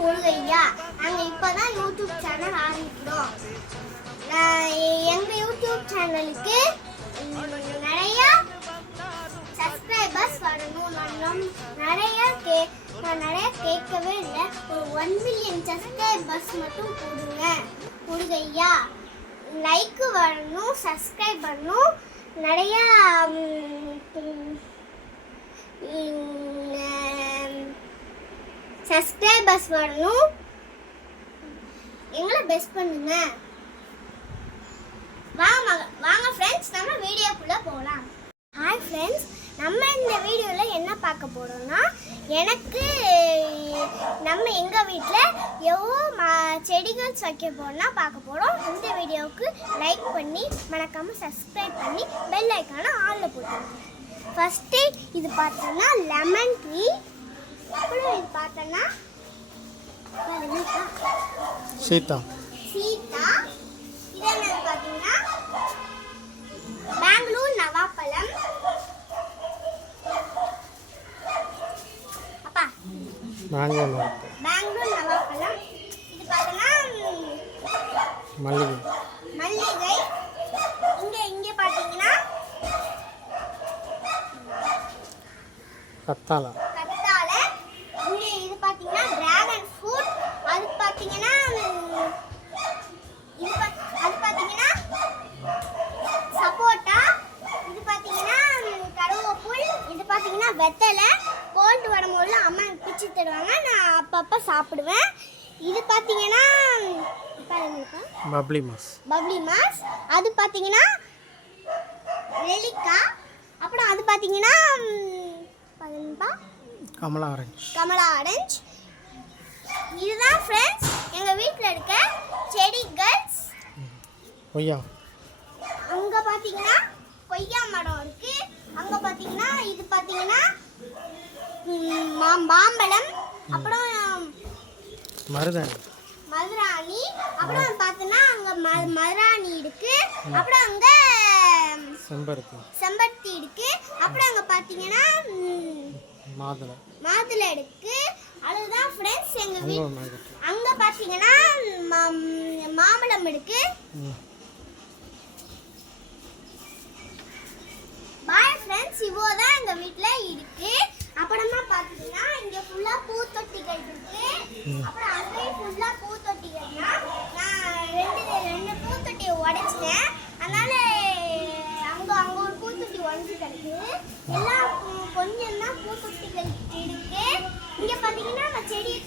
முருகையா. நாங்கள் இப்போ தான் யூடியூப் சேனல் ஆரம்பிக்கிறோம். எங்கள் யூடியூப் சேனலுக்கு நிறையா சப்ஸ்கிரைபர்ஸ் வரணும். நான் நிறைய கேட்கவே இல்லை. ஒரு 1 மில்லியன் சப்ஸ்கிரைபர்ஸ் மட்டும் கொடுங்க முருகையா. லைக்கு வரணும், சப்ஸ்கிரைப் வரணும், நிறையா சப்ஸ்கிரைபர்ஸ் வரணும். எங்களை பெஸ்ட் பண்ணுங்க. வாங்க ஃப்ரெண்ட்ஸ், நம்ம வீடியோக்குள்ளே போகலாம். ஹாய் ஃப்ரெண்ட்ஸ், நம்ம இந்த வீடியோவில் என்ன பார்க்க போகிறோம்னா, நம்ம எங்கள் வீட்டில் எவ்வளோ செடிகள் வைக்க போகிறோம்னா பார்க்க போகிறோம். இந்த வீடியோவுக்கு லைக் பண்ணி மறக்காமல் சப்ஸ்கிரைப் பண்ணி பெல் ஐக்கானை ஆனில் போட்டுருங்க. ஃபஸ்ட்டு இது பார்த்தோன்னா லெமன் ட்ரீ. அப்புறம் இது பார்த்தோன்னா சீதா. இது என்னது பார்த்தீங்கன்னா பெங்களூர் நவாப்பழம். அப்பா பெங்களூர் நவாப்பழம். இது பார்த்தோன்னா மல்லிகை. இங்கே பார்த்தீங்கன்னா கத்தாழை. இங்கே இது பார்த்தீங்கன்னா டிராகன் ஃப்ரூட். அது பார்த்தீங்கன்னா சப்போட்டா. இது பார்த்தீங்கன்னா கருவேப்புல். இது பார்த்தீங்கன்னா வெத்தலை. கோல்டு வரும்போது அம்மா பிச்சு தருவாங்க, நான் அப்பப்போ சாப்பிடுவேன். இது பார்த்தீங்கன்னா பப்ளி மாஸ். அது பார்த்தீங்கன்னா நெல்லிக்காய். அப்புறம் அது பார்த்தீங்கன்னா கமலா ஆரஞ்சு. இதுதான் ஃப்ரெண்ட்ஸ் எங்கள் வீட்டில் இருக்க செடிகள். அங்கே பார்த்தீங்கன்னா கொய்யா மரம் இருக்கு. அங்கே பார்த்தீங்கன்னா இது பார்த்தீங்கன்னா மாம்பழம். அப்புறம் மதுராணி. அப்புறம் பார்த்தோன்னா அங்கே மதுராணி இருக்கு. அப்புறம் அங்கே செம்பருத்தி இருக்கு. அப்புறம் அங்கே பார்த்தீங்கன்னா மாதுளை இருக்கு. அதுதான் ஃப்ரெண்ட்ஸ் எங்கள் வீட்டு. அங்கே பார்த்தீங்கன்னா மாம்பழம் இருக்கு. பாய் ஃப்ரெண்ட்ஸ், இவ்வளோ தான் எங்கள் வீட்டில் இருக்கு. அப்புறமா பார்த்தீங்கன்னா இங்கே ஃபுல்லாக பூத்தொட்டிகள் இருக்கு. அப்புறம் அங்கேயும் ஃபுல்லாக பூத்தொட்டிகள்னா நான் ரெண்டு பூத்தொட்டியை உடைச்சிட்டேன். அதனால அங்கே ஒரு பூத்தொட்டி உடஞ்சி கிடக்கு. எல்லாம் கொஞ்சம் தான் பூத்தொட்டிகள் இருக்கு. இங்கே பார்த்தீங்கன்னா நான் செடியை